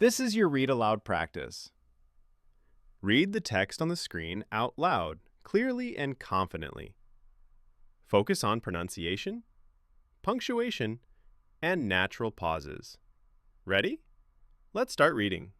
This is your read aloud practice. Read the text on the screen out loud, clearly and confidently. Focus on pronunciation, punctuation, and natural pauses. Ready? Let's start reading.